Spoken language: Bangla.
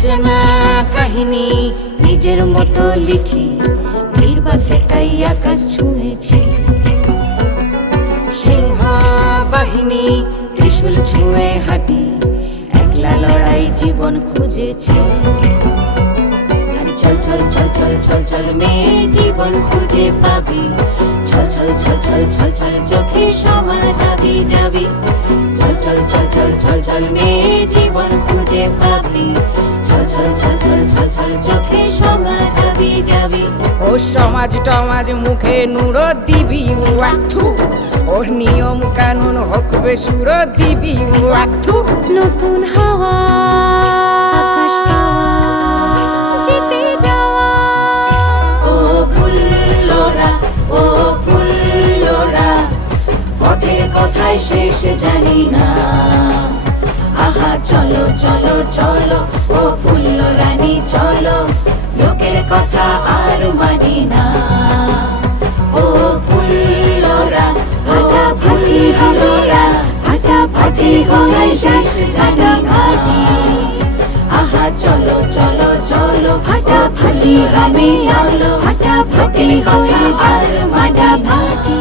অজানা কাহিনী নিজের মতো লিখি, ভিড় সেটাই আকাশ ছুঁয়েছি। সিংহ বাহিনী ত্রিশূল ছুঁয়ে হাঁটি, একলা লড়াই জীবন খুঁজেছি। চল চল চল চল চল চল মেয়ে জীবন খুঁজে পাবি, চল চল চল চল চল চল চোখে সবার যাবি যাবি। চল চল চল চল চল চল মেয়ে জীবন খুঁজে পাবি, চল চল চল চল চল চল চোখে সবার যাবি যাবি। ও সমাজ টমাজ মুখে নুড়ো দিবি ওয়াক্থু, ওর নিয়ম কানুন হকবে সুর দিবি ওয়াক্থু। নতুন হাওয়া আকাশ পাওয়া জিতে যাওয়া। ও ফুল্লোরা ও ফুল্লোরা, পথের কথায় শেষ জানি না। আহা চলো চলো চলো ও ফুল্লরানী চলো, লোকের কথা আর মানি না। ও ফুল্লোরা ফাটাফাটি হলোরা, ফাটাফাটি কথায় শেষ জানি না। আহা চলো চলো চলো ফাটাফাটি হবে চলো, ফাটাফাটি কথা আর মানা ভাটি।